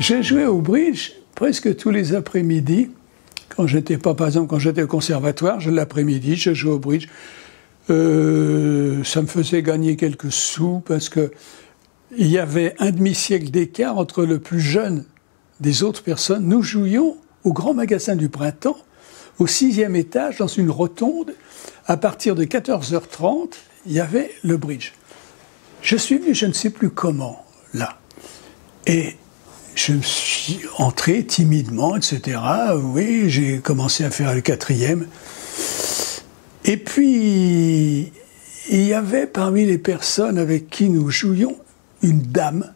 J'ai joué au bridge presque tous les après-midi. Quand j'étais pas, par exemple, quand j'étais au conservatoire, l'après-midi, je jouais au bridge. Ça me faisait gagner quelques sous parce que il y avait un demi-siècle d'écart entre le plus jeune des autres personnes. Nous jouions au Grand Magasin du Printemps, au 6e étage, dans une rotonde. À partir de 14h30, il y avait le bridge. Je suis venu, je ne sais plus comment, là. Et je me suis entré timidement, etc. Oui, j'ai commencé à faire le 4e. Et puis, il y avait parmi les personnes avec qui nous jouions une dame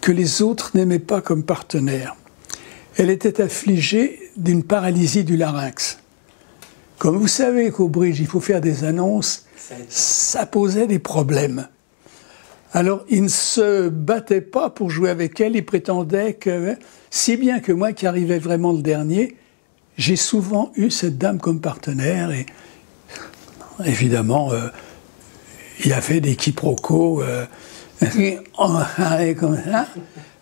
que les autres n'aimaient pas comme partenaire. Elle était affligée d'une paralysie du larynx. Comme vous savez qu'au bridge, il faut faire des annonces, ça posait des problèmes. Alors, il ne se battait pas pour jouer avec elle, il prétendait que, si bien que moi qui arrivais vraiment le dernier, j'ai souvent eu cette dame comme partenaire et évidemment, il y avait des quiproquos comme ça.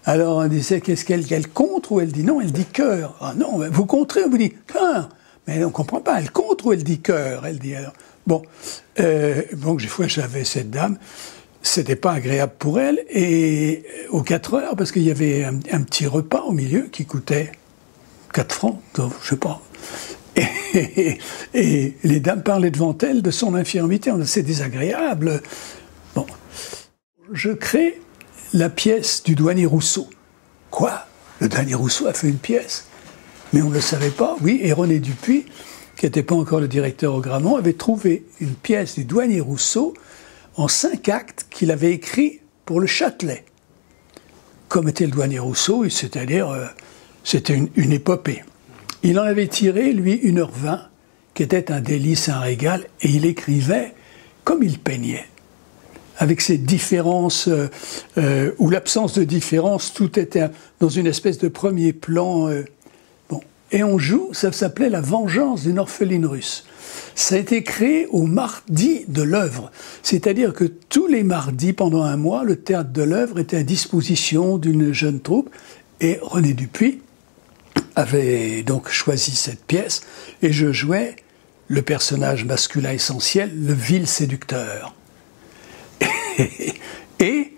Alors on disait qu'est-ce qu'elle contre ou elle dit non, elle dit cœur. Ah non, vous contrez, on vous dit cœur. Mais on ne comprend pas, elle contre ou elle dit cœur, elle dit alors. Bon, donc des fois j'avais cette dame, c'était pas agréable pour elle, et aux 4 heures, parce qu'il y avait un petit repas au milieu qui coûtait 4 francs, donc, je sais pas. Et les dames parlaient devant elle de son infirmité, c'est désagréable. Bon, je crée la pièce du douanier Rousseau. Quoi? Le douanier Rousseau a fait une pièce? Mais on ne le savait pas, oui, et René Dupuis, qui n'était pas encore le directeur au Grammont, avait trouvé une pièce du douanier Rousseau en 5 actes qu'il avait écrit pour le Châtelet. Comme était le douanier Rousseau, c'est-à-dire, c'était une épopée. Il en avait tiré, lui, 1h20, qui était un délice, un régal, et il écrivait comme il peignait. Avec ces différences, ou l'absence de différence, tout était dans une espèce de premier plan. Bon. Et on joue, ça s'appelait La vengeance d'une orpheline russe. Ça a été créé au mardi de l'œuvre. C'est-à-dire que tous les mardis, pendant un mois, le théâtre de l'œuvre était à disposition d'une jeune troupe. Et René Dupuis avait donc choisi cette pièce. Et je jouais le personnage masculin essentiel, le vil séducteur. Et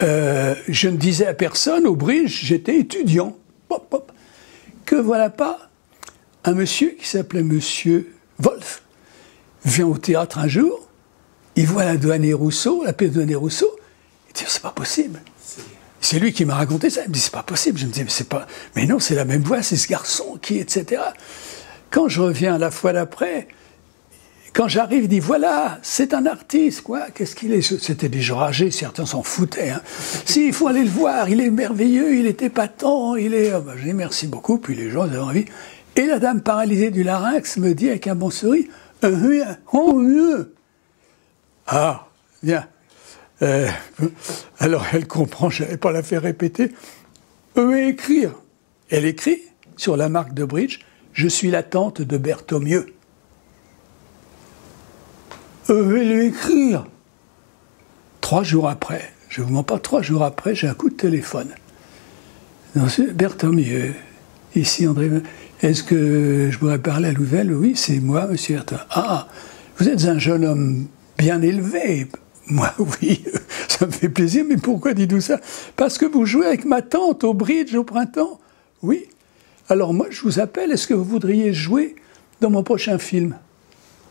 je ne disais à personne, au bridge, j'étais étudiant. Pop, pop, que voilà pas un monsieur qui s'appelait Monsieur Wolf vient au théâtre un jour, il voit la douanier Rousseau, la pièce de douanier Rousseau, il dit c'est pas possible. C'est lui qui m'a raconté ça. Il me dit c'est pas possible. Je me dis mais c'est pas. Mais non, c'est la même voix, c'est ce garçon qui, etc. Quand je reviens la fois d'après, quand j'arrive, il dit voilà, c'est un artiste, quoi. Qu'est-ce qu'il est? C'était des gens âgés, certains s'en foutaient. Hein. Si, il faut aller le voir, il est merveilleux, il est épatant, il est. Oh, ben, je dis merci beaucoup, puis les gens avaient envie. Et la dame paralysée du larynx me dit avec un bon sourire oh mieux. Ah, bien. Alors elle comprend, je n'allais pas la faire répéter. Écrire. Elle écrit sur la marque de bridge je suis la tante de Berthomieux. Lui écrire. 3 jours après, je ne vous mens pas, 3 jours après, j'ai un coup de téléphone. Berthomieux, ici André. Est-ce que je pourrais parler à Louvel? Oui, c'est moi, monsieur Berthomieux. Ah, vous êtes un jeune homme bien élevé. Moi, oui, ça me fait plaisir, mais pourquoi dites-vous ça? Parce que vous jouez avec ma tante au bridge au printemps? Oui. Alors moi, je vous appelle, est-ce que vous voudriez jouer dans mon prochain film?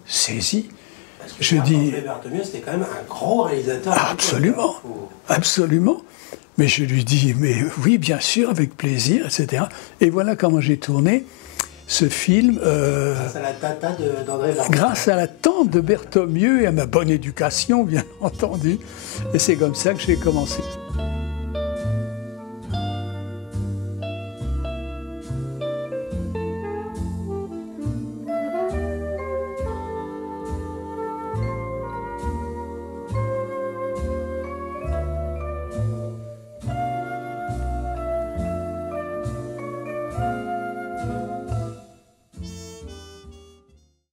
Saisi. Parce que je dis... Berthomieux, c'était quand même un grand réalisateur. Absolument, absolument. Mais je lui dis, mais oui, bien sûr, avec plaisir, etc. Et voilà comment j'ai tourné ce film. Grâce à la tata d'André Berthomieux. Grâce à la tante de Berthomieux et à ma bonne éducation, bien entendu. Et c'est comme ça que j'ai commencé.